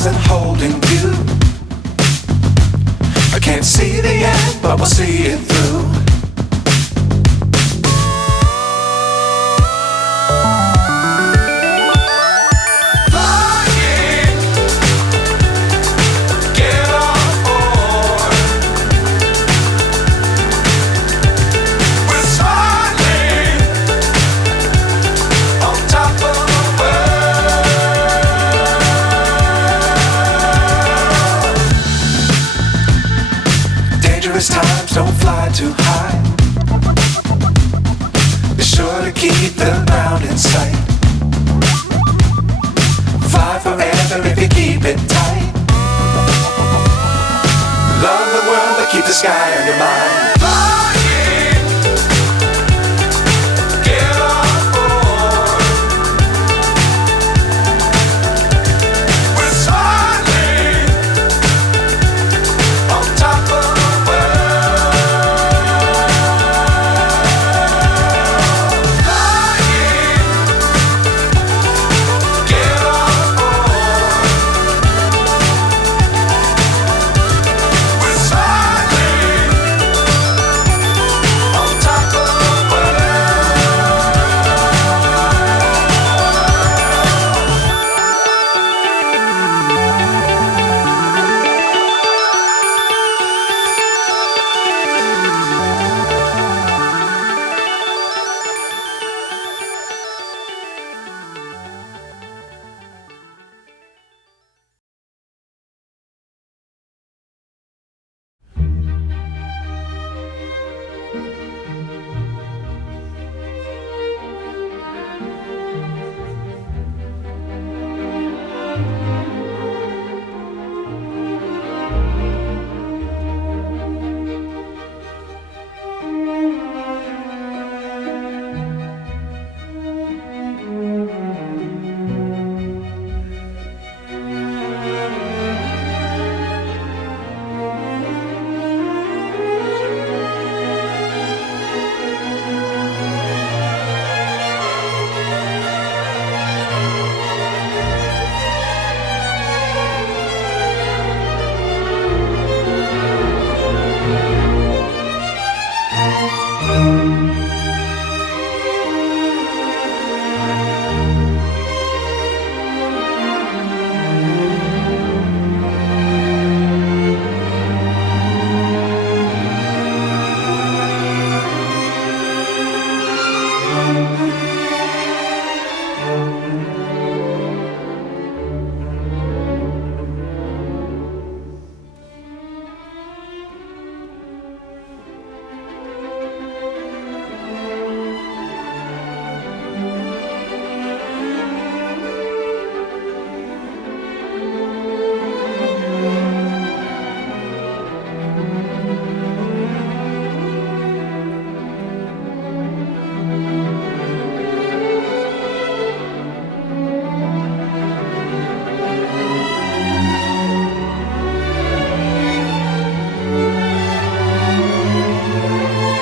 stars and holding you. I can't see the end, but we'll see it through. Times don't fly too high. Be sure to keep the ground in sight. Fly forever if you keep it tight. Love the world but keep the sky on your mind.